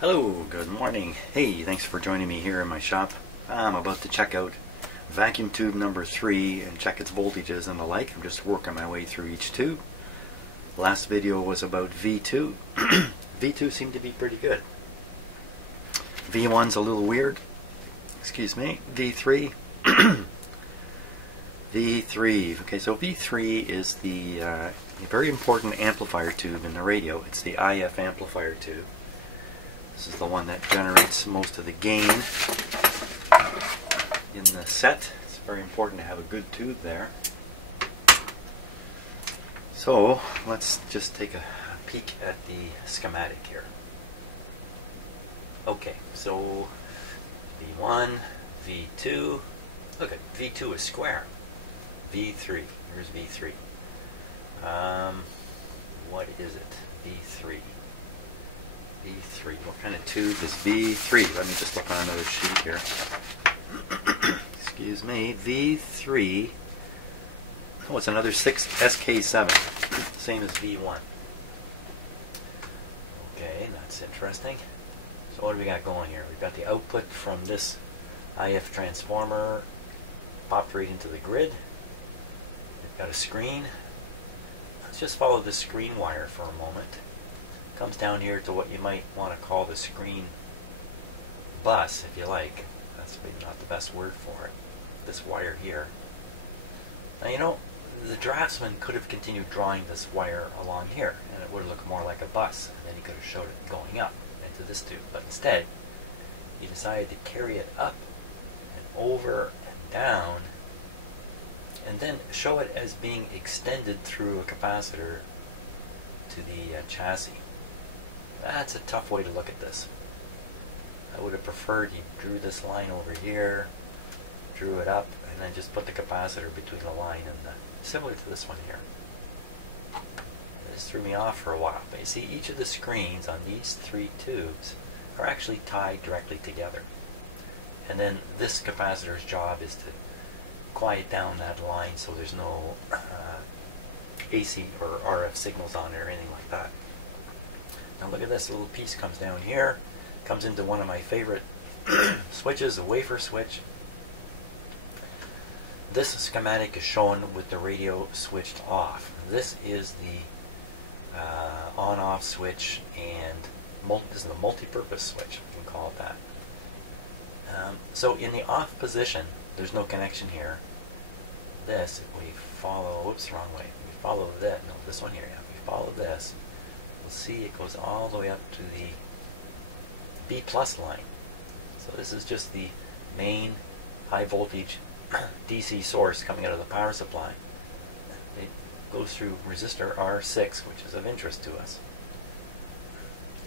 Hello, good morning. Hey, thanks for joining me here in my shop. I'm about to check out vacuum tube number 3 and check its voltages and the like. I'm just working my way through each tube. Last video was about V2. V2 seemed to be pretty good. V1's a little weird. Excuse me. V3. V3. Okay, so V3 is the very important amplifier tube in the radio. It's the IF amplifier tube. This is the one that generates most of the gain in the set. It's very important to have a good tube there. So let's just take a peek at the schematic here. Okay, so V1, V2, look at V2 is square. V3, here's V3. What is it? V3. V3. What kind of tube is V3? Let me just look on another sheet here. Excuse me. V3. Oh, it's another 6 SK7. Same as V1. Okay, that's interesting. So what do we got going here? We've got the output from this IF transformer popped right into the grid. We've got a screen. Let's just follow the screen wire for a moment. Comes down here to what you might want to call the screen bus, if you like. That's maybe not the best word for it. This wire here. Now, you know, the draftsman could have continued drawing this wire along here, and it would have looked more like a bus, and then he could have showed it going up into this tube. But instead, he decided to carry it up and over and down, and then show it as being extended through a capacitor to the chassis. That's a tough way to look at this. I would have preferred you drew this line over here, drew it up, and then just put the capacitor between the line and the, similar to this one here. This threw me off for a while. But you see, each of the screens on these 3 tubes are actually tied directly together. And then this capacitor's job is to quiet down that line so there's no AC or RF signals on it or anything like that. Now look at this little piece comes down here, comes into one of my favorite switches, a wafer switch. This schematic is shown with the radio switched off. This is the on-off switch, and this is the multi-purpose switch, we can call it that. So in the off position, there's no connection here. This, if we follow, whoops, wrong way. If we follow that, no, this one here, yeah, if we follow this, we'll see it goes all the way up to the B plus line. So this is just the main high voltage DC source coming out of the power supply. It goes through resistor R6, which is of interest to us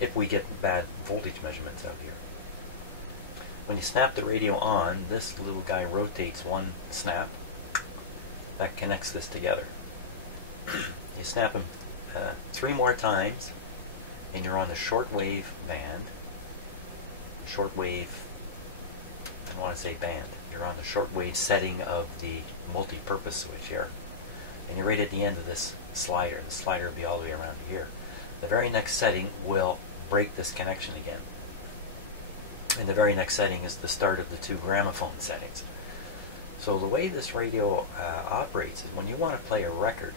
if we get bad voltage measurements out here. When you snap the radio on, this little guy rotates one snap. That connects this together. You snap them 3 more times, and you're on the shortwave band. Shortwave, I don't want to say band. You're on the shortwave setting of the multi-purpose switch here. And you're right at the end of this slider. The slider will be all the way around here. The very next setting will break this connection again. And the very next setting is the start of the 2 gramophone settings. So the way this radio operates is when you want to play a record,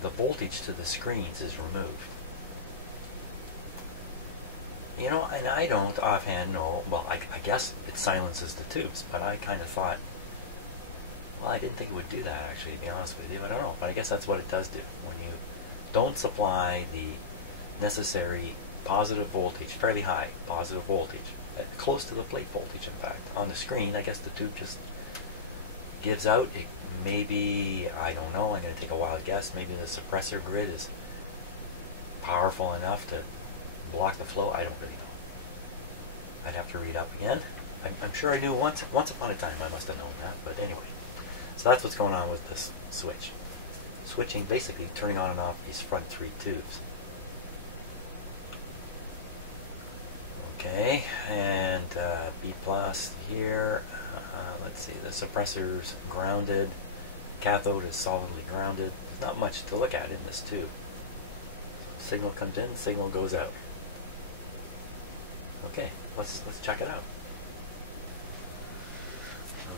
the voltage to the screens is removed. You know, and I don't offhand know, well, I guess it silences the tubes, but I kind of thought, well, I didn't think it would do that, actually, to be honest with you. I don't know, but I guess that's what it does do. When you don't supply the necessary positive voltage, fairly high positive voltage, close to the plate voltage, in fact, on the screen, I guess the tube just gives out. It maybe, I don't know, I'm going to take a wild guess, maybe the suppressor grid is powerful enough to block the flow. I don't really know. I'd have to read up again. I'm sure I knew once upon a time I must have known that, but anyway. So that's what's going on with this switch. Switching, basically turning on and off these front 3 tubes. Okay, and B plus here. Let's see, the suppressor's grounded. Cathode is solidly grounded. There's not much to look at in this tube. Signal comes in, signal goes out. let's check it out.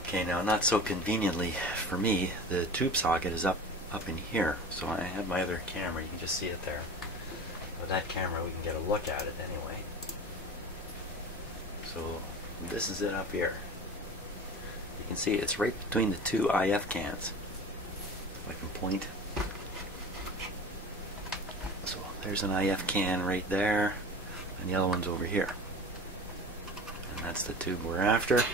Okay, now not so conveniently for me, the tube socket is up in here, so I have my other camera. You can just see it there. With that camera, we can get a look at it anyway. So this is it up here. You can see it's right between the two IF cans. If I can point. So there's an IF can right there, and the other one's over here. And that's the tube we're after.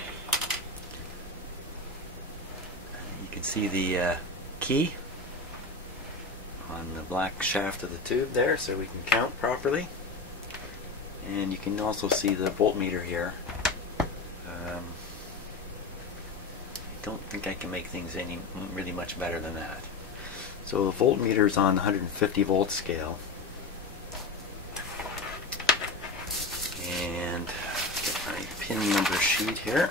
You can see the key on the black shaft of the tube there, so we can count properly. And you can also see the voltmeter here. I don't think I can make things any really much better than that. So the voltmeter is on the 150 volt scale. And get my pin number sheet here.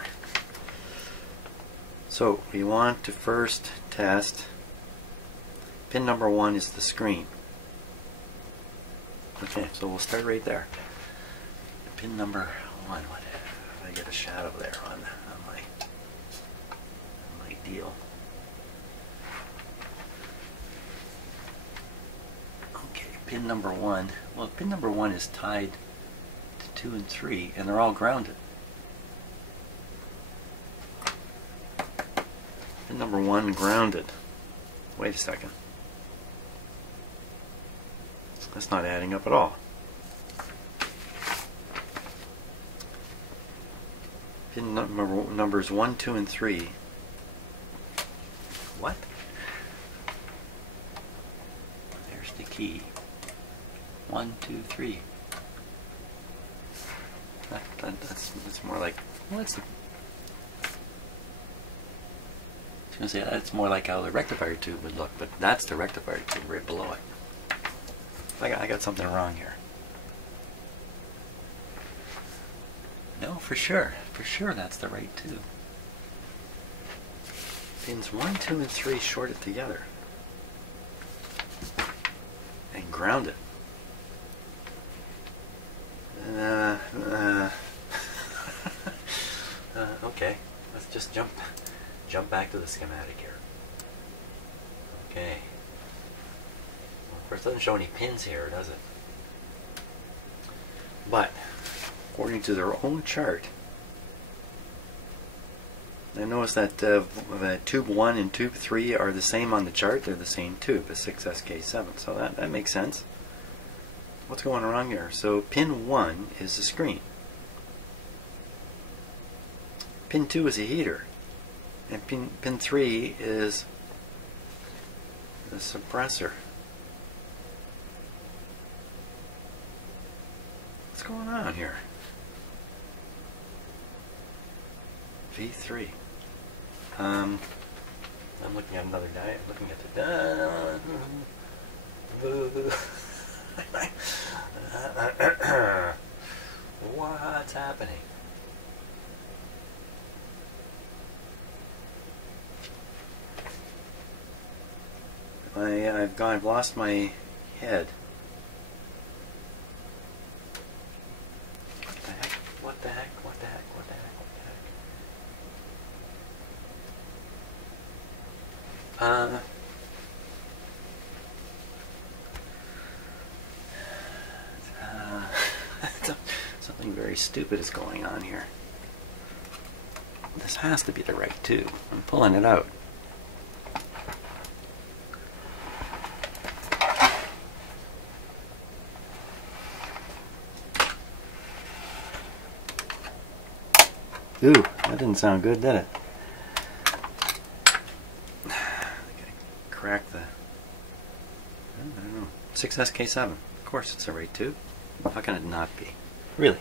So we want to first test. Pin number 1 is the screen. Okay, so we'll start right there. Pin number 1. What if I get a shadow there on my deal? Okay, pin number 1. Well, pin number 1 is tied to 2 and 3, and they're all grounded. Pin number 1 grounded. Wait a second. That's not adding up at all. Pin numbers 1, 2, and 3. What? There's the key. 1, 2, 3. That's more like, what's the? I was going to say that's more like how the rectifier tube would look, but that's the rectifier tube right below it. I got something wrong here. No, for sure that's the right tube. Pins 1, 2, and 3 shorted together and grounded. Okay, let's just jump back to the schematic here. Okay. Well, of course, it doesn't show any pins here, does it? But according to their own chart, I noticed that tube 1 and tube 3 are the same on the chart. They're the same tube, the 6SK7. So that makes sense. What's going wrong here? So pin 1 is the screen. Pin 2 is a heater. And pin 3 is the suppressor. What's going on here? V3. I'm looking at another diet. Looking at the what's happening? I've lost my head. What the heck? What the heck? What the heck? What the heck? Something very stupid is going on here. This has to be the right tube. I'm pulling it out. Ooh, that didn't sound good, did it? Crack the, I don't know, 6SK7. Of course it's the right tube. How can it not be? Really?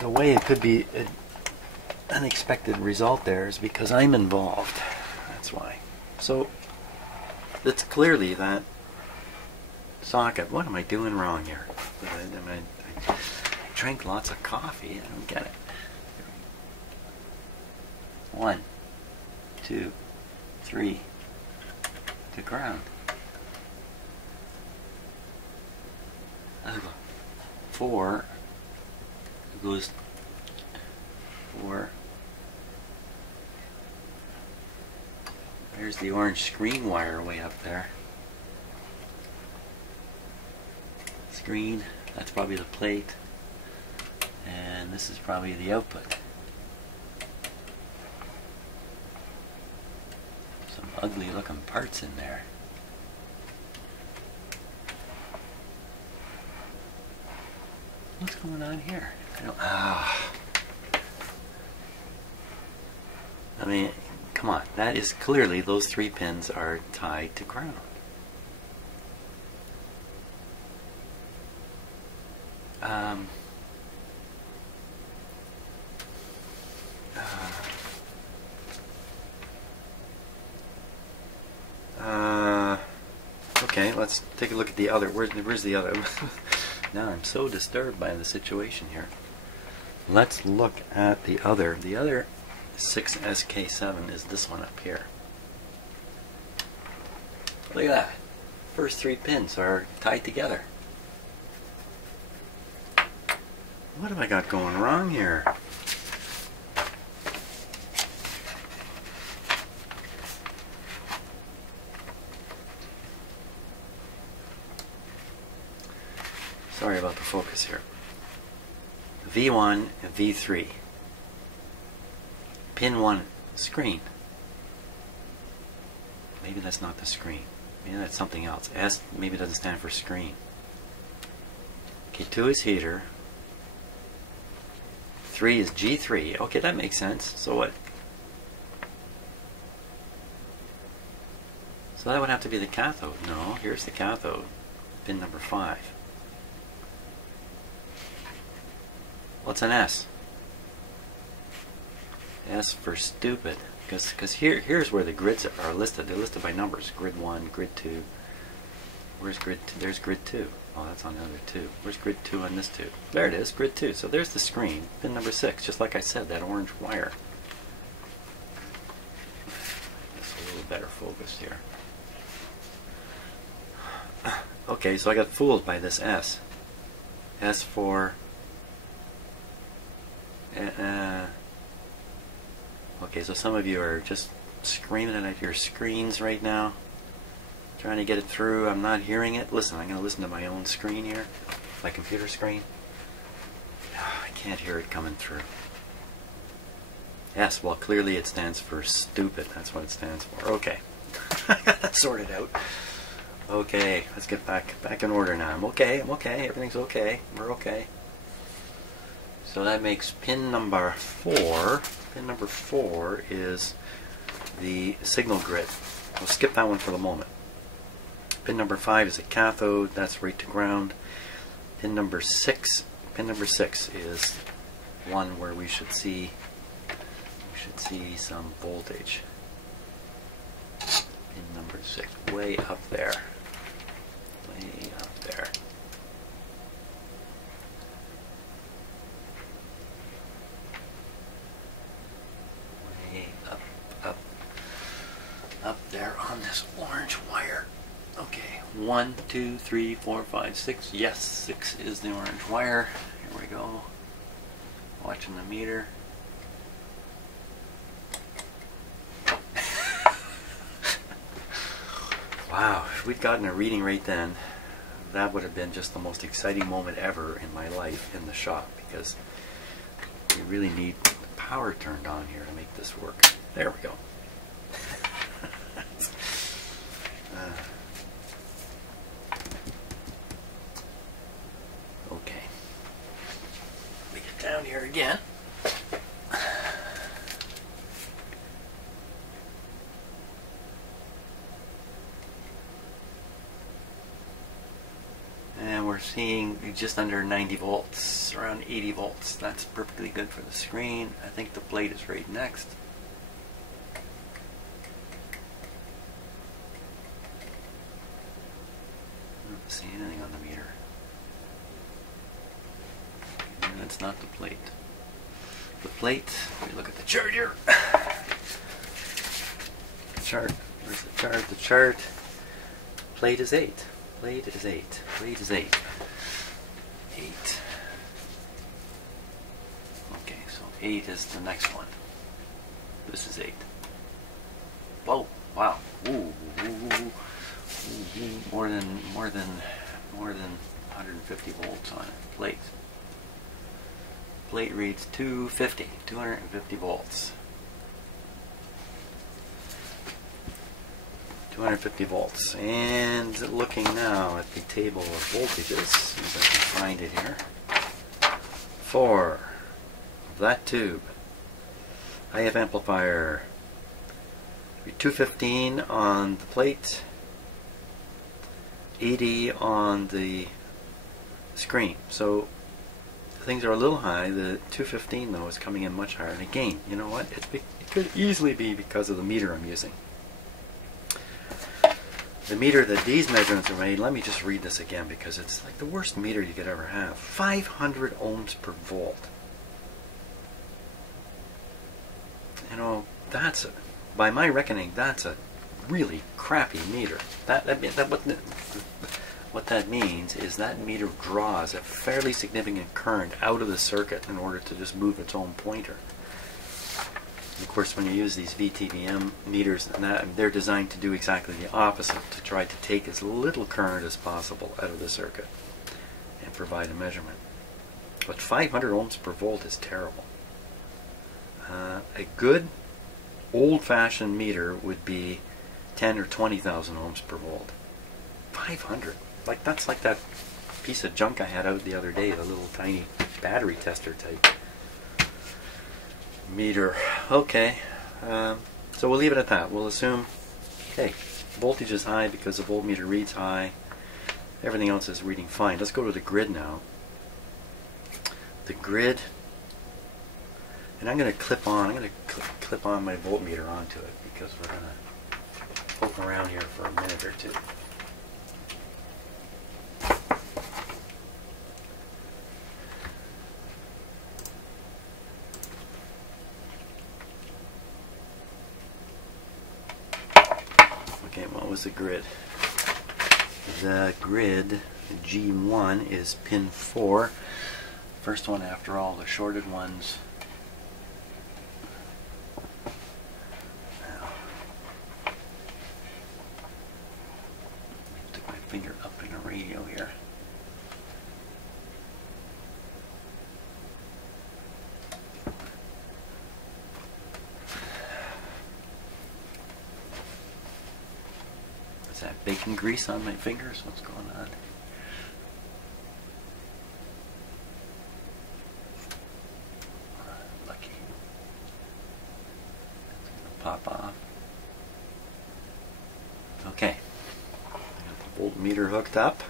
The way it could be an unexpected result there is because I'm involved. That's why. So, it's clearly that socket. What am I doing wrong here? I drank lots of coffee. I don't get it. 1, 2, 3 to ground. 4 goes 4. There's the orange screen wire way up there. Screen, that's probably the plate. And this is probably the output. Some ugly looking parts in there. What's going on here? I don't. I mean, come on. That is clearly, those 3 pins are tied to ground. Okay, let's take a look at the other. Where's the other? Now I'm so disturbed by the situation here. Let's look at the other. The other 6SK7 is this one up here. Look at that. First 3 pins are tied together. What have I got going wrong here? Sorry about the focus here. V1 and V3. Pin 1 screen. Maybe that's not the screen. Maybe that's something else. S maybe doesn't stand for screen. Okay, 2 is heater. 3 is G3. Okay, that makes sense. So what? So that would have to be the cathode. No, here's the cathode. Pin number 5. What's an S? S for stupid. Because here's where the grids are listed. They're listed by numbers. Grid 1, grid 2. Where's grid 2? There's grid 2. Oh, that's on the other 2. Where's grid 2 on this 2? There it is, grid 2. So there's the screen. Pin number 6. Just like I said, that orange wire. That's a little better focused here. Okay, so I got fooled by this S. S for... okay, so some of you are just screaming at your screens right now, trying to get it through. I'm not hearing it. Listen, I'm going to listen to my own screen here, my computer screen. I can't hear it coming through. Yes, well, clearly it stands for stupid. That's what it stands for. Okay, I got that sorted out. Okay, let's get back in order now. I'm okay. Everything's okay. We're okay. So that makes pin number 4. Pin number 4 is the signal grid. We'll skip that one for the moment. Pin number 5 is a cathode. That's right to ground. Pin number 6 is one where we should see some voltage. Pin number 6, way up there. Way up there. Up there on this orange wire. Okay, 1, 2, 3, 4, 5, 6. Yes, 6 is the orange wire. Here we go. Watching the meter. Wow, if we'd gotten a reading right then, that would have been just the most exciting moment ever in my life in the shop, because we really need the power turned on here to make this work. There we go. Okay. Let me get down here again. And we're seeing just under 90 volts, around 80 volts. That's perfectly good for the screen. I think the plate is right next. I don't see anything on the meter. And that's not the plate. The plate, let me look at the chart here. Chart, where's the chart? The chart. Plate is 8. Plate is 8. Plate is 8. 8. Okay, so 8 is the next one. This is 8. Whoa! Wow! Ooh, more than 150 volts on it. Plate. Plate reads 250 volts. 250 volts. And looking now at the table of voltages, see if I can find it here. For that tube, IF amplifier, 215 on the plate, 80 on the screen. So things are a little high. The 215 though is coming in much higher. And again, you know what? It could easily be because of the meter I'm using. The meter that these measurements are made, let me just read this again because it's like the worst meter you could ever have. 500 ohms per volt. You know, that's, by my reckoning, that's a really crappy meter. What that means is that meter draws a fairly significant current out of the circuit in order to just move its own pointer. And of course, when you use these VTVM meters, they're designed to do exactly the opposite, to try to take as little current as possible out of the circuit and provide a measurement. But 500 ohms per volt is terrible. A good old-fashioned meter would be 10 or 20,000 ohms per volt. 500. That's like that piece of junk I had out the other day, the little tiny battery tester type meter. Okay, so we'll leave it at that. We'll assume, okay, voltage is high because the voltmeter reads high. Everything else is reading fine. Let's go to the grid now. The grid, and I'm going to clip on my voltmeter onto it because we're going to poke around here for a minute or two. Okay, what was the grid? The grid G1 is pin 4. First one after all the shorted ones. Now, stick my finger up in the radio here. Is that bacon grease on my fingers? What's going on? Lucky. It's gonna pop off. Okay. I got the voltmeter hooked up.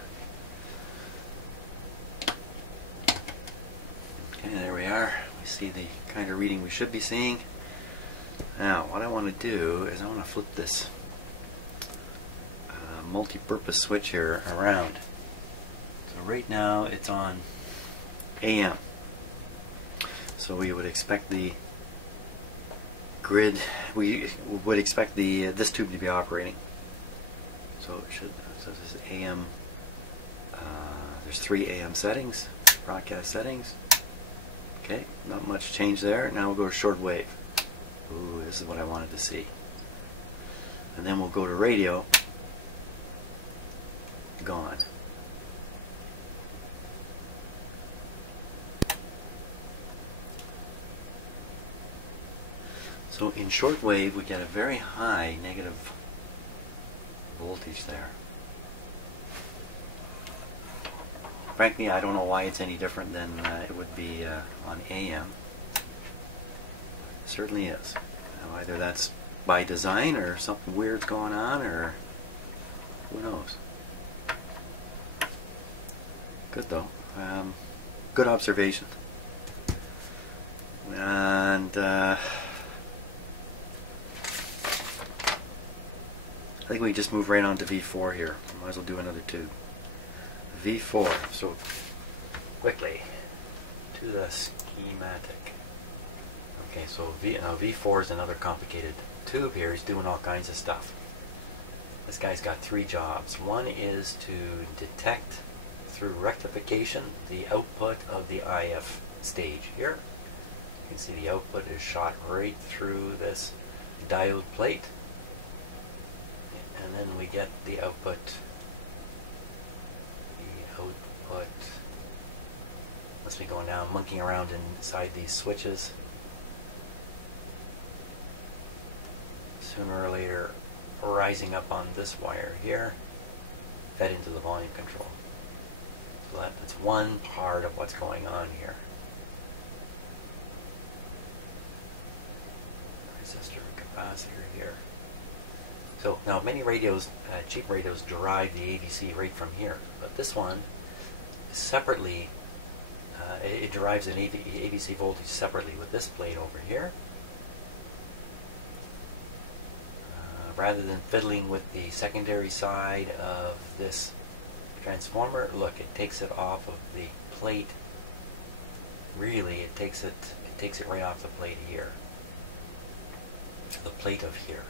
Okay, there we are. We see the kind of reading we should be seeing. Now, what I want to do is I want to flip this multi-purpose switch here around. So right now it's on AM. So we would expect the grid, we would expect this tube to be operating. So it should, so this is AM, there's 3 AM settings, broadcast settings. Okay, not much change there. Now we'll go to shortwave. Ooh, this is what I wanted to see. And then we'll go to radio. Gone. So in shortwave we get a very high negative voltage there. Frankly, I don't know why it's any different than it would be on AM. It certainly is. Now, either that's by design or something weird's going on, or who knows. Good though. Good observation. And I think we just move right on to V4 here. Might as well do another tube. V4. So quickly to the schematic. Okay, so V4 is another complicated tube here. He's doing all kinds of stuff. This guy's got 3 jobs. One is to detect through rectification the output of the IF stage here. You can see the output is shot right through this diode plate, and then we get the output. Must be going down, monkeying around inside these switches. Sooner or later, rising up on this wire here, fed into the volume control. So that's one part of what's going on here. Resistor capacitor here. So now many radios, cheap radios, derive the ADC right from here, but this one separately, it derives an ADC voltage separately with this plate over here. Rather than fiddling with the secondary side of this transformer, look, it takes it off of the plate. Really, it takes it right off the plate here. The plate of here.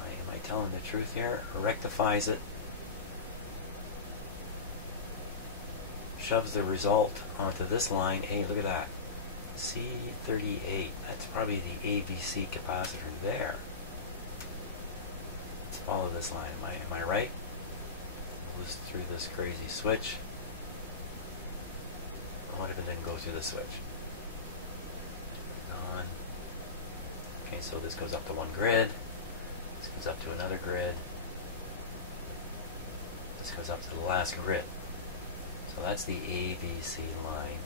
Am I telling the truth here? Rectifies it. Shoves the result onto this line. Hey, look at that. C38. That's probably the AVC capacitor there. Let's follow this line. Am I right? Goes through this crazy switch. What if it didn't go through the switch? On. Okay, so this goes up to one grid. This goes up to another grid. This goes up to the last grid. So that's the AVC line.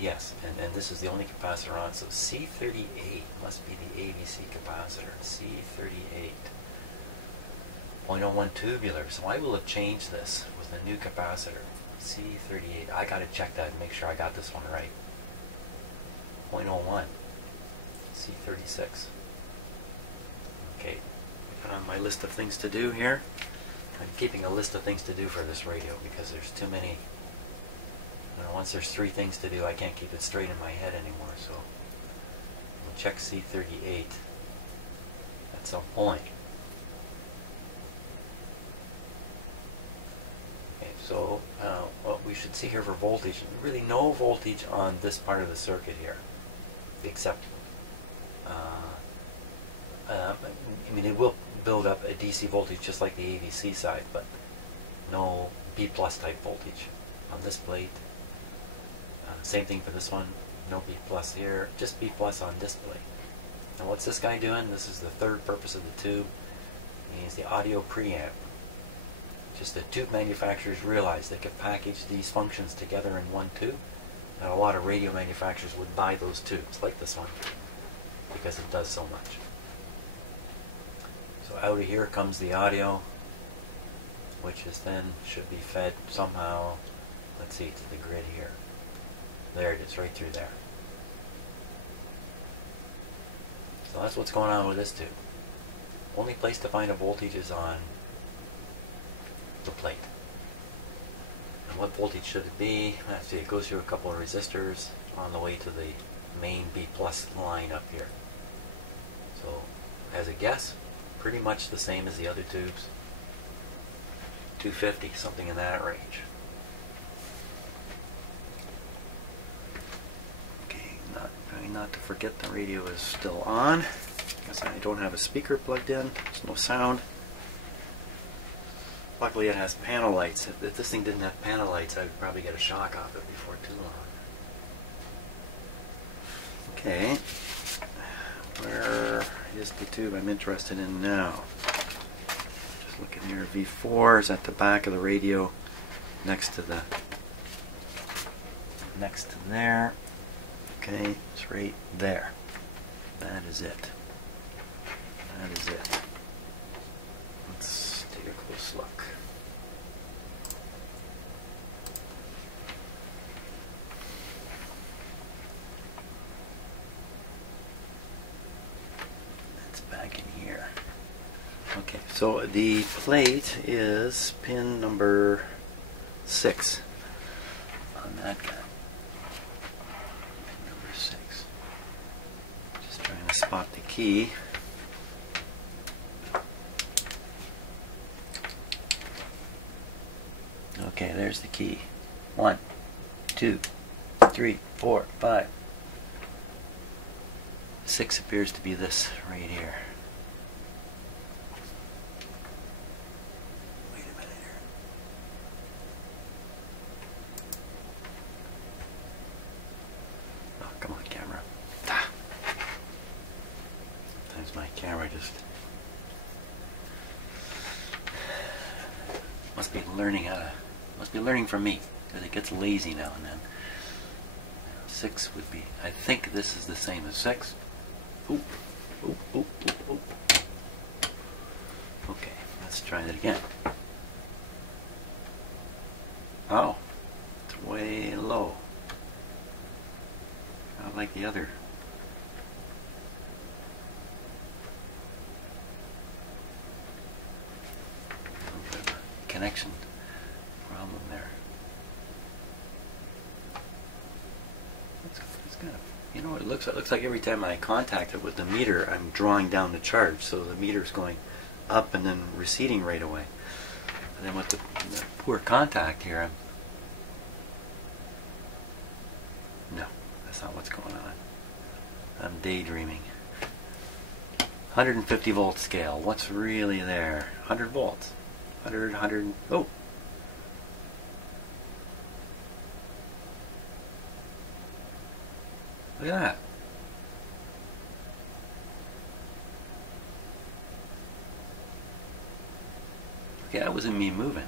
Yes, and this is the only capacitor on, so C38 must be the AVC capacitor. C38. 0.01 tubular, so I will have changed this with a new capacitor. C38. I gotta check that and make sure I got this one right. 0.01. C36. Okay, put on my list of things to do here. I'm keeping a list of things to do for this radio because there's too many. Once there's 3 things to do, I can't keep it straight in my head anymore. So we'll check C38 at some point. Okay, so what we should see here for voltage, really no voltage on this part of the circuit here, except I mean, it will build up a DC voltage just like the AVC side, but no B plus type voltage on this plate. Same thing for this one, no B plus here, just B plus on this plate. Now what's this guy doing? This is the third purpose of the tube. He needs the audio preamp. Just the tube manufacturers realized they could package these functions together in one tube, and a lot of radio manufacturers would buy those tubes, like this one, because it does so much. So out of here comes the audio, which is then should be fed somehow, let's see, to the grid here. There it is, right through there. So that's what's going on with this tube. Only place to find a voltage is on the plate. And what voltage should it be? Let's see, it goes through a couple of resistors on the way to the main B plus line up here. So, as a guess, pretty much the same as the other tubes. 250, something in that range. Not to forget the radio is still on because I don't have a speaker plugged in. There's no sound. Luckily it has panel lights. If this thing didn't have panel lights, I would probably get a shock off it before too long. Okay, where is the tube I'm interested in now? Just looking here. V4 is at the back of the radio, next to there. Okay, it's right there. That is it. That is it. Let's take a close look. That's back in here. Okay, so the plate is pin number 6 on that guy. Spot the key. Okay, there's the key. 1, 2, 3, 4, 5. 6 appears to be this right here. Wait a minute here. Oh, come on, camera. Sometimes my camera just must be learning from me, because it gets lazy now and then. 6 would be, I think this is the same as 6. Oop, oop, oop, oop, oop. Okay, let's try that again. Oh, it's way low. Not like the other. Connection problem there. It's kind of, you know what it looks like? It looks like every time I contact it with the meter, I'm drawing down the charge, so the meter's going up and then receding right away. And then with the poor contact here, no, that's not what's going on. I'm daydreaming. 150 volt scale. What's really there? 100 volts. 100, oh! Look at that. Okay, that wasn't me moving.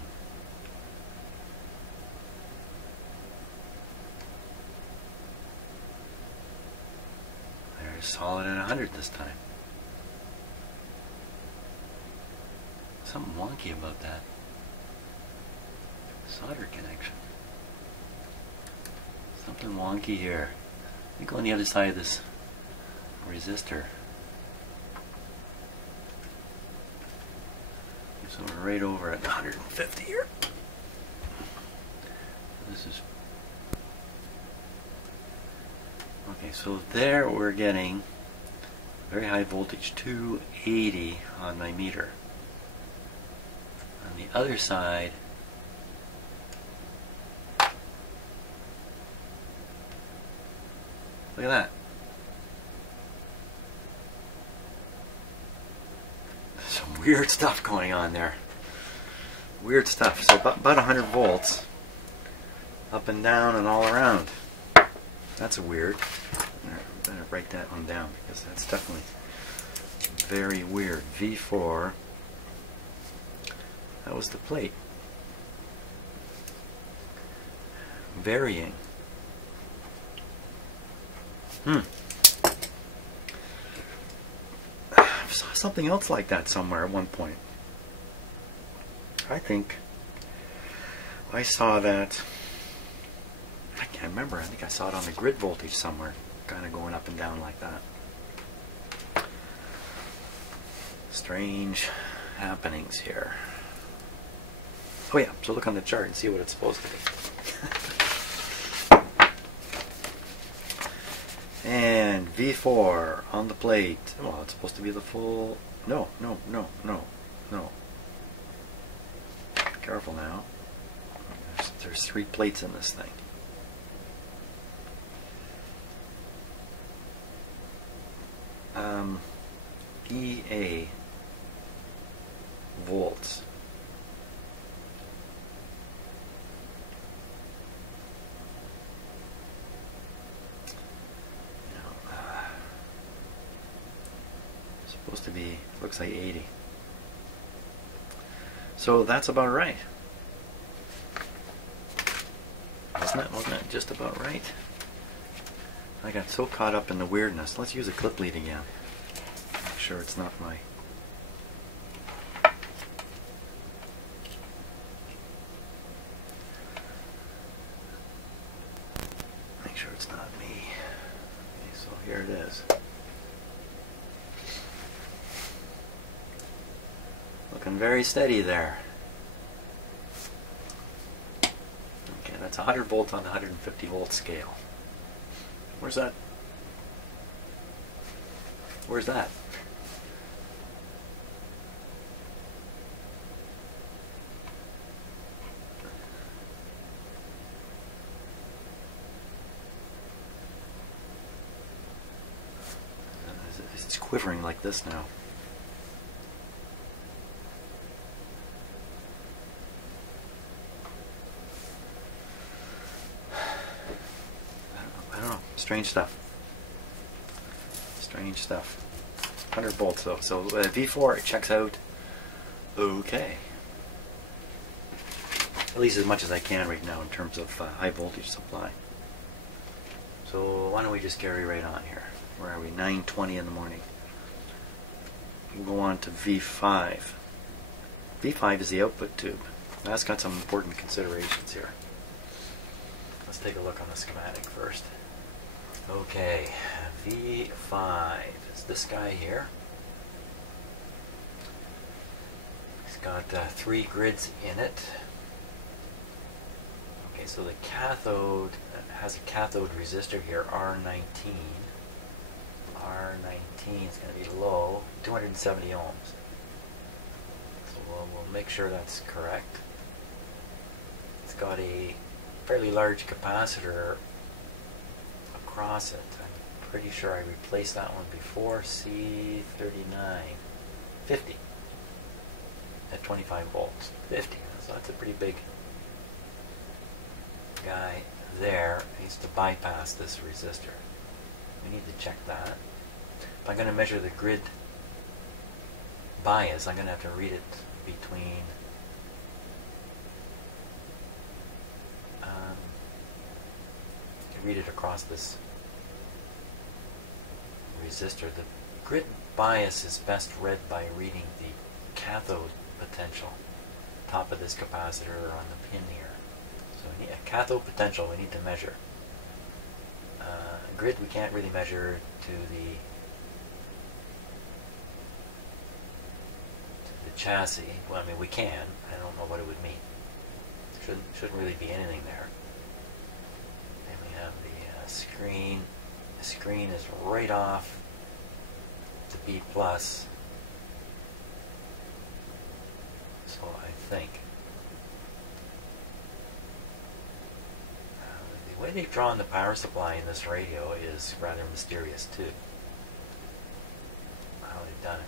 There's solid at 100 this time. Something wonky about that solder connection. Something wonky here. Let me go on the other side of this resistor. So we're right over at 150 here. This is okay. So there we're getting very high voltage, 280 on my meter. On the other side, look at that. There's some weird stuff going on there. Weird stuff. So about 100 volts, up and down and all around. That's weird. Better write that one down, because that's definitely very weird. V4. That was the plate. Varying. I saw something else like that somewhere at one point. I think I saw that. I can't remember. I think I saw it on the grid voltage somewhere, kind of going up and down like that. Strange happenings here. Oh yeah, so look on the chart and see what it's supposed to be. And V4 on the plate. Well, it's supposed to be the full... No. Careful now. There's 3 plates in this thing. EA volts. Supposed to be, looks like 80. So that's about right. Wasn't that just about right? I got so caught up in the weirdness. Let's use a clip lead again. Make sure it's not my... Make sure it's not me. Okay, so here it is. Looking very steady there. Okay, that's 100 volts on the 150 volt scale. Where's that? Where's that? quivering like this now. I don't know. Strange stuff. Strange stuff. 100 volts though. So V4 it checks out okay. At least as much as I can right now in terms of high voltage supply. So why don't we just carry right on here? Where are we? 9:20 in the morning. We'll go on to V5. V5 is the output tube. That's got some important considerations here. Let's take a look on the schematic first. Okay, V5 is this guy here. It's got 3 grids in it. Okay, so the cathode has a cathode resistor here, R19. R19 is going to be low, 270 ohms. So we'll make sure that's correct. It's got a fairly large capacitor across it. I'm pretty sure I replaced that one before, C39, 50 at 25 volts, 50. So that's a pretty big guy there. Needs to bypass this resistor. We need to check that. If I'm going to measure the grid bias, I'm going to have to read it between read it across this resistor. The grid bias is best read by reading the cathode potential, top of this capacitor on the pin here. So we need a cathode potential we need to measure. Grid we can't really measure to the chassis. Well, I mean we can. I don't know what it would mean. Shouldn't really be anything there. And we have the screen. The screen is right off the B+. So I think the way they've drawn the power supply in this radio is rather mysterious too. How they've done it.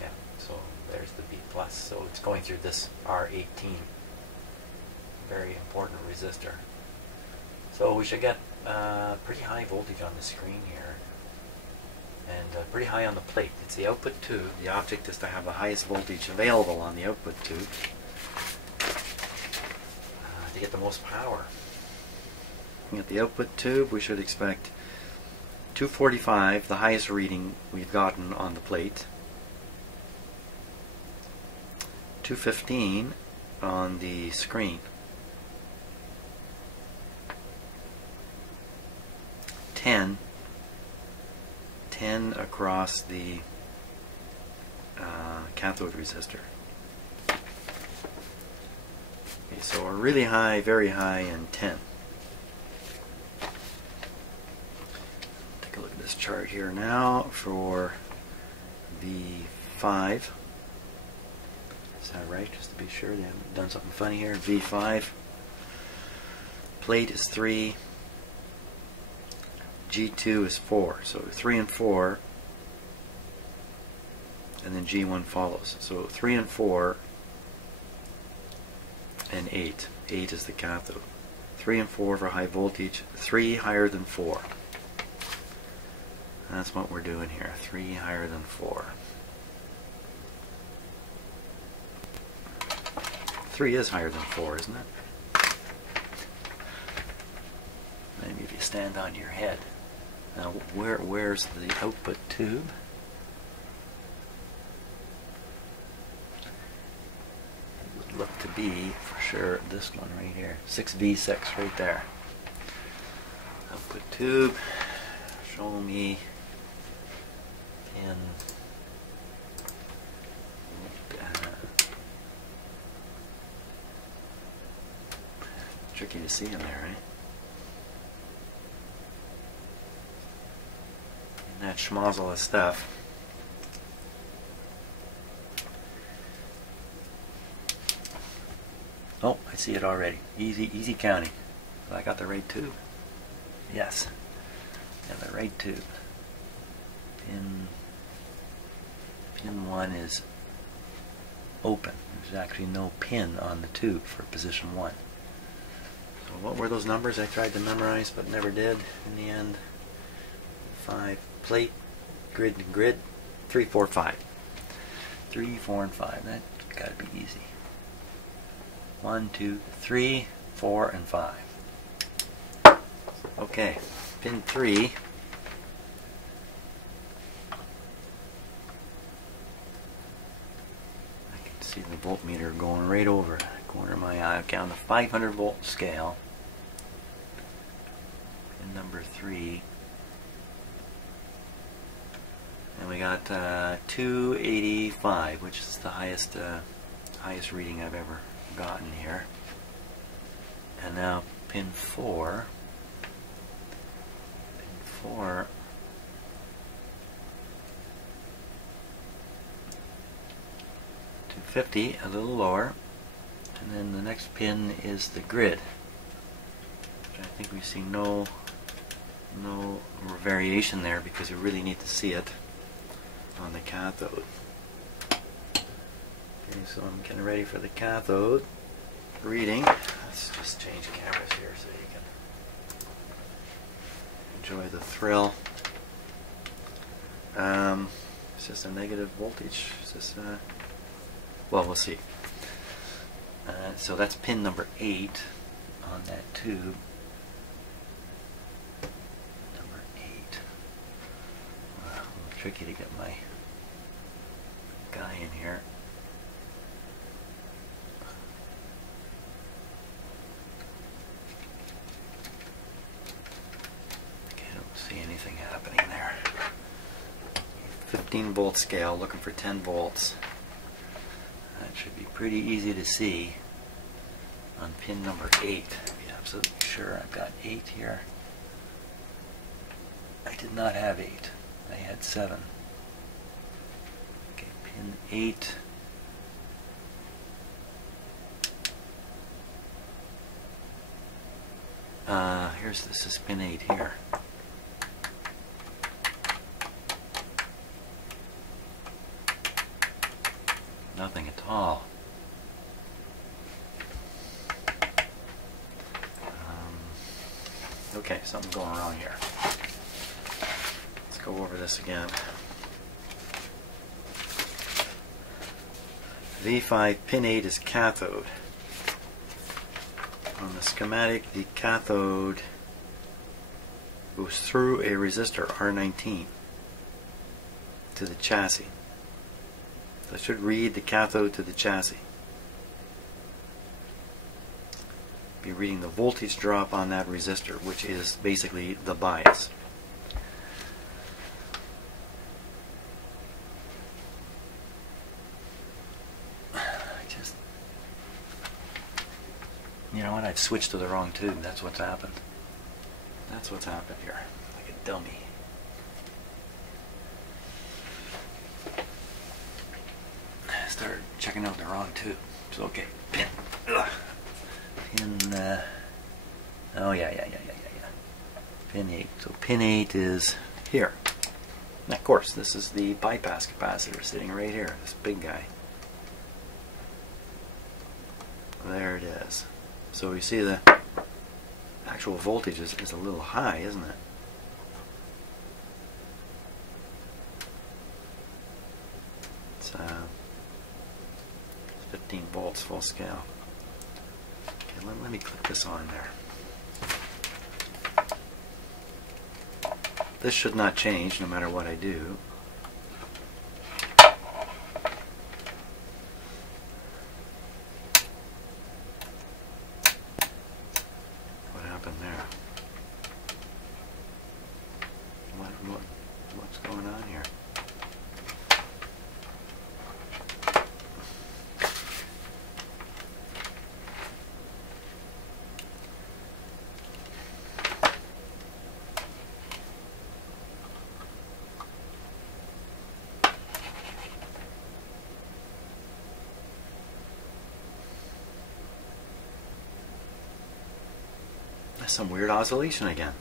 Yeah, so there's the B+. So it's going through this R18. Very important resistor. So we should get pretty high voltage on the screen here. And pretty high on the plate. It's the output tube. The object is to have the highest voltage available on the output tube to get the most power. At the output tube we should expect 245, the highest reading we've gotten on the plate. 215 on the screen. 10 across the cathode resistor. Okay, so we're really high, very high, and 10. Take a look at this chart here now for V5. Is that right? Just to be sure they haven't done something funny here. V5. Plate is 3. G2 is 4. So 3 and 4. And then G1 follows. So 3 and 4 and 8. 8 is the cathode. 3 and 4 for high voltage. 3 higher than 4. That's what we're doing here. 3 higher than 4. 3 is higher than 4, isn't it? Maybe if you stand on your head. Now, where's the output tube? It would look to be, for sure, this one right here. 6V6 right there. Output tube. Show me in tricky to see in there, right? And that schmozzle of stuff. Oh, I see it already. Easy counting. I got the right tube. Yes. and the right tube. Pin 1 is open. There's actually no pin on the tube for position 1. So what were those numbers I tried to memorize but never did in the end? 5 plate, grid to grid, 3, 4, 5. 3, 4, and 5. That's got to be easy. 1, 2, 3, 4, and 5. Okay, pin 3. See the voltmeter going right over the corner of my eye. Okay, on the 500 volt scale, pin number 3, and we got 285, which is the highest reading I've ever gotten here. And now pin 4. Pin 4. 250, a little lower, and then the next pin is the grid, which I think we see no variation there because we really need to see it on the cathode. Okay, so I'm getting ready for the cathode reading. Let's just change cameras here so you can enjoy the thrill. Is this a negative voltage? Is this well, we'll see. So that's pin number 8 on that tube. Number 8. A little tricky to get my guy in here. Okay, I don't see anything happening there. 15 volt scale, looking for 10 volts. That should be pretty easy to see on pin number 8. To be absolutely sure I've got 8 here. I did not have 8. I had 7. Okay, pin 8. This is pin 8 here. Nothing at all. Okay, something's going wrong here. Let's go over this again. V5 pin 8 is cathode. On the schematic, the cathode goes through a resistor R19 to the chassis. So I should read the cathode to the chassis. Be reading the voltage drop on that resistor, which is basically the bias. You know what? I've switched to the wrong tube. That's what's happened. That's what's happened here. Like a dummy. I started checking out the wrong tube. So okay. Pin. Oh yeah. Pin 8. So pin 8 is here. And of course, this is the bypass capacitor sitting right here. This big guy. There it is. So you see the actual voltage is a little high, isn't it? It's 15 volts full scale. Okay, let me click this on there. This should not change no matter what I do. What's going on here? That's some weird oscillation again.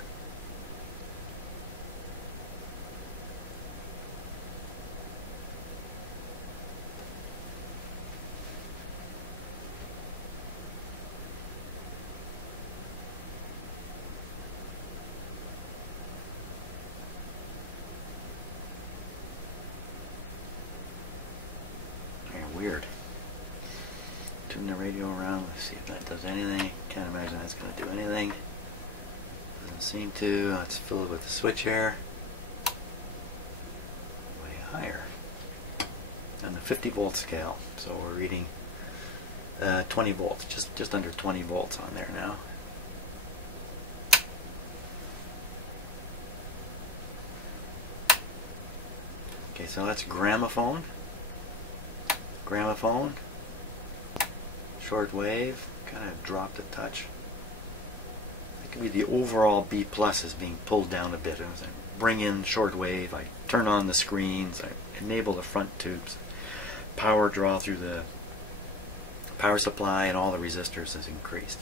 weird. Tune the radio around. Let's see if that does anything. Can't imagine that's going to do anything. Doesn't seem to. Let's fill it with the switch here. Way higher. On the 50 volt scale. So we're reading 20 volts. Just under 20 volts on there now. Okay, so that's gramophone. Gramophone. Shortwave. Kind of dropped a touch. It could be the overall B plus is being pulled down a bit. As I bring in shortwave, I turn on the screens, I enable the front tubes. Power draw through the power supply and all the resistors is increased.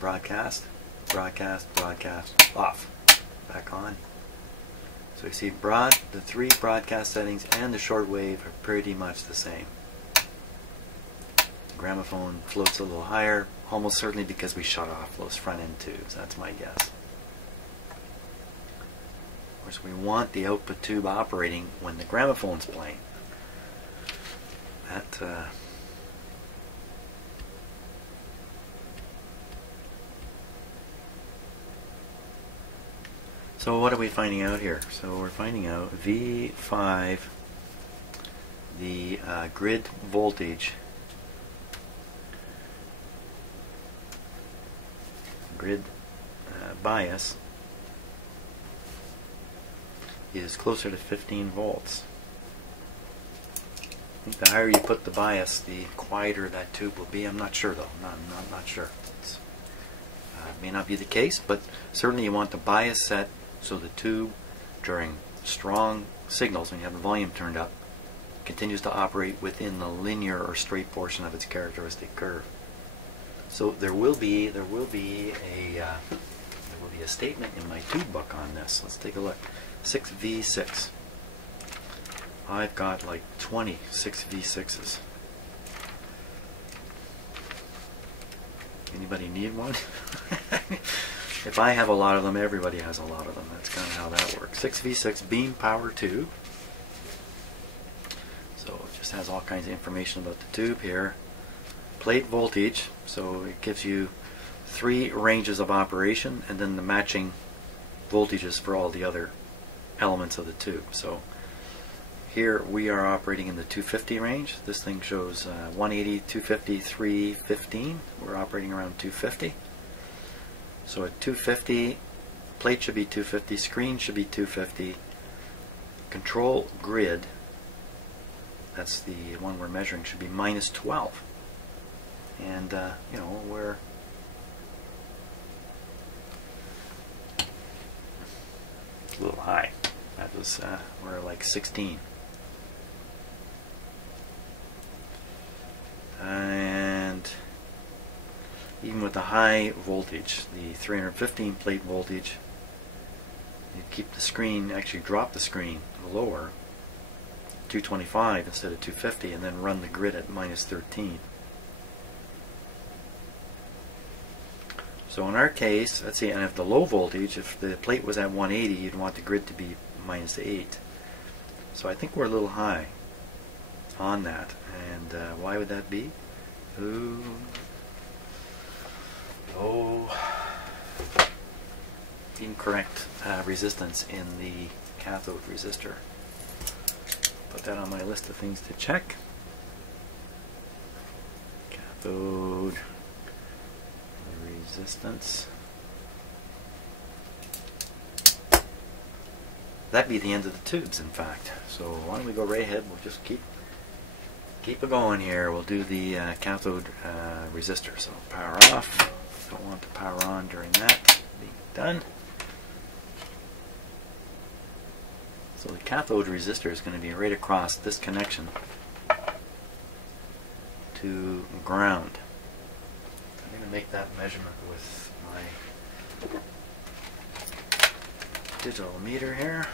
Broadcast, broadcast, broadcast, off. Back on. So you see the 3 broadcast settings and the shortwave are pretty much the same. The gramophone floats a little higher, almost certainly because we shut off those front end tubes. That's my guess. Of course, we want the output tube operating when the gramophone's playing. So what are we finding out here? So we're finding out V5, the grid voltage, grid bias is closer to 15 volts. I think the higher you put the bias, the quieter that tube will be. I'm not sure though. Not sure. May not be the case, but certainly you want the bias set so the tube, during strong signals, when you have the volume turned up, continues to operate within the linear or straight portion of its characteristic curve. So there will be a statement in my tube book on this. Let's take a look. 6V6. I've got like 20 6V6s. Anybody need one? If I have a lot of them, everybody has a lot of them. That's kind of how that works. 6V6 beam power tube. So it just has all kinds of information about the tube here. Plate voltage. So it gives you 3 ranges of operation and then the matching voltages for all the other elements of the tube. So here we are operating in the 250 range. This thing shows 180, 250, 315. We're operating around 250. So at 250, plate should be 250, screen should be 250. Control grid, that's the one we're measuring, should be minus 12. And, you know, we're a little high. That was, we're like 16. And even with the high voltage, the 315 plate voltage, you keep the screen, actually drop the screen lower, 225 instead of 250, and then run the grid at minus 13. So in our case, let's see, and if the low voltage, if the plate was at 180, you'd want the grid to be minus 8. So I think we're a little high on that. And why would that be? Incorrect resistance in the cathode resistor. Put that on my list of things to check. Cathode resistance. That'd be the end of the tubes, in fact. So why don't we go right ahead? We'll just keep it going here. We'll do the cathode resistor. So power off. Don't want the power on during that. Being done. So the cathode resistor is going to be right across this connection to ground. I'm going to make that measurement with my digital meter here.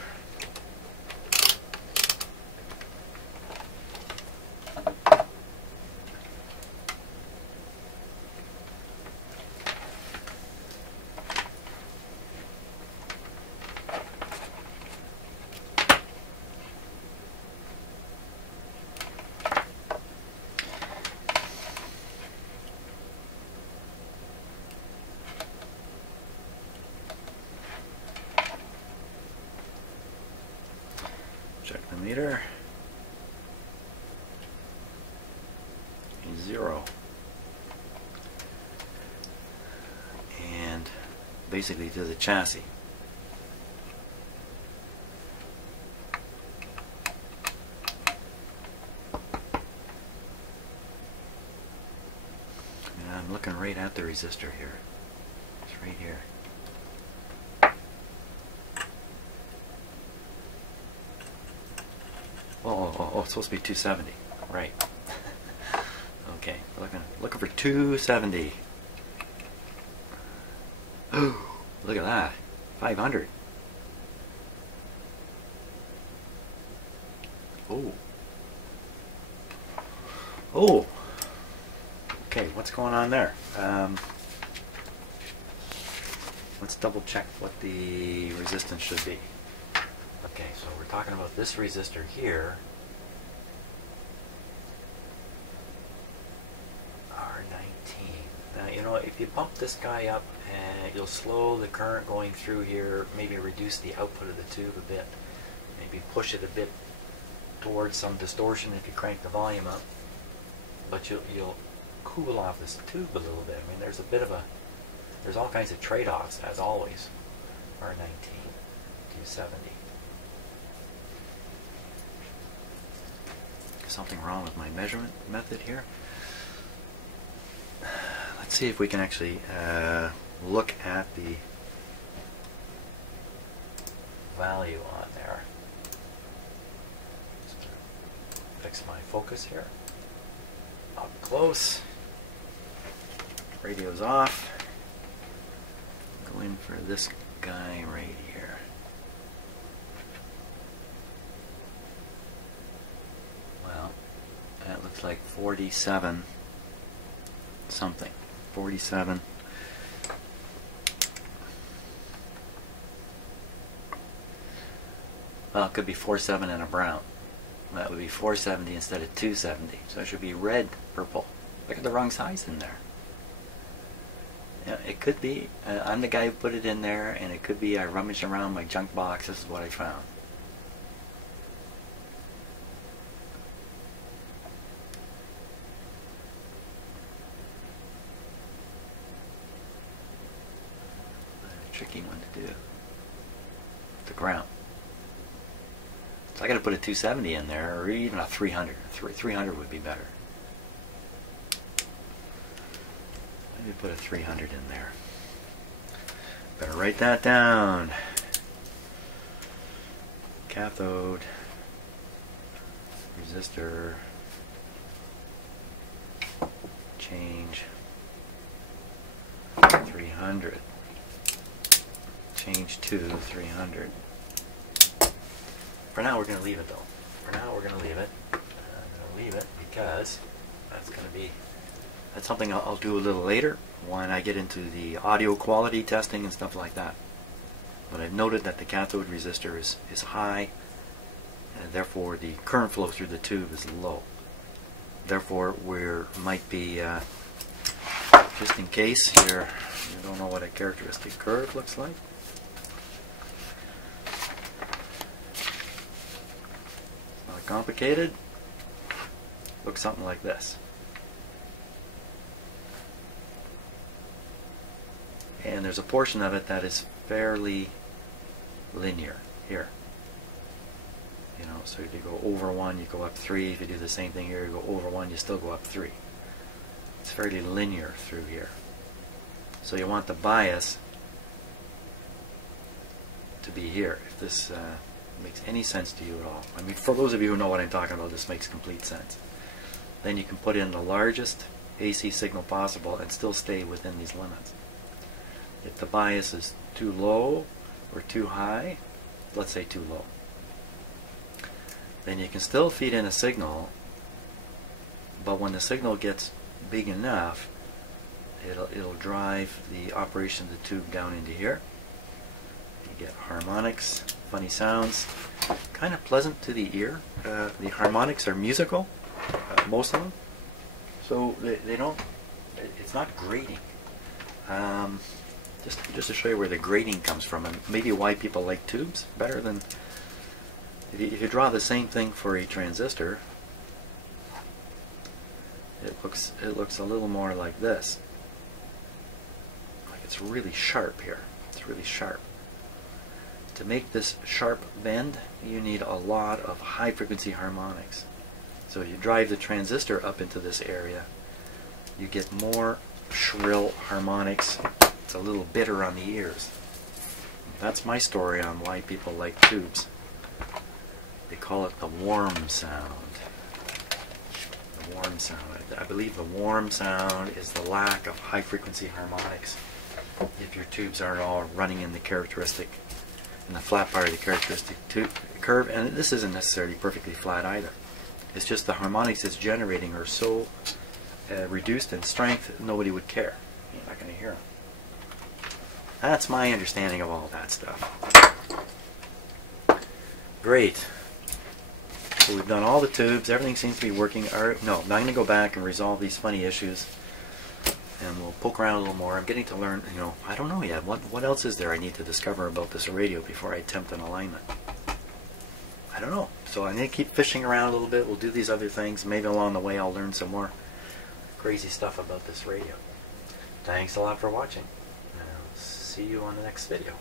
0. And basically to the chassis. And I'm looking right at the resistor here. It's right here. Oh, it's supposed to be 270. Right. Okay, looking for 270. Oh, look at that. 500. Oh. Oh. Okay, what's going on there? Let's double check what the resistance should be. Okay, so we're talking about this resistor here. R19. Now, you know, if you bump this guy up, you'll slow the current going through here, maybe reduce the output of the tube a bit, maybe push it a bit towards some distortion if you crank the volume up, but you'll cool off this tube a little bit. I mean, there's all kinds of trade-offs, as always. R19, 270. Something wrong with my measurement method here. Let's see if we can actually look at the value on there. Just fix my focus here. Up close. Radio's off. Go in for this guy right here. Well, that looks like 47 something. 47. Well, it could be 47 and a brown. That would be 470 instead of 270. So it should be red, purple. Look at the wrong size in there. Yeah, it could be. I'm the guy who put it in there, and it could be I rummaged around my junk box. This is what I found. A tricky one to do. The ground. So I got to put a 270 in there, or even a 300. 300 would be better. Let me put a 300 in there. Better write that down. Cathode, resistor, change 300. Change to 300. For now, we're going to leave it though. For now, we're going to leave it. I'm going to leave it because that's something I'll do a little later when I get into the audio quality testing and stuff like that. But I've noted that the cathode resistor is high, and therefore the current flow through the tube is low. Therefore, might be, just in case here, you don't know what a characteristic curve looks like. Not complicated. Looks something like this. And there's a portion of it that is fairly linear here. You know, so if you go over 1, you go up 3. If you do the same thing here, you go over 1, you still go up 3. It's fairly linear through here. So you want the bias to be here, if this makes any sense to you at all. I mean, for those of you who know what I'm talking about, this makes complete sense. Then you can put in the largest AC signal possible and still stay within these limits. If the bias is too low or too high, let's say too low, then you can still feed in a signal, but when the signal gets big enough, it'll drive the operation of the tube down into here. You get harmonics, funny sounds, kind of pleasant to the ear. The harmonics are musical, most of them, so they don't. It's not grating. Just to show you where the grating comes from, and maybe why people like tubes better than if you draw the same thing for a transistor. it looks a little more like this. Like it's really sharp here. It's really sharp. To make this sharp bend, you need a lot of high frequency harmonics. So you drive the transistor up into this area, you get more shrill harmonics. It's a little bitter on the ears. That's my story on why people like tubes. They call it the warm sound. The warm sound. I believe the warm sound is the lack of high frequency harmonics. If your tubes aren't all running in the characteristic, in the flat part of the characteristic curve, and this isn't necessarily perfectly flat either. It's just the harmonics it's generating are so reduced in strength, nobody would care. You're not going to hear them. That's my understanding of all that stuff. Great. So we've done all the tubes. Everything seems to be working. No, I'm going to go back and resolve these funny issues. And we'll poke around a little more. I'm getting to learn, I don't know yet. What else is there I need to discover about this radio before I attempt an alignment? I don't know. So I'm going to keep fishing around a little bit. We'll do these other things. Maybe along the way I'll learn some more crazy stuff about this radio. Thanks a lot for watching. I'll see you on the next video.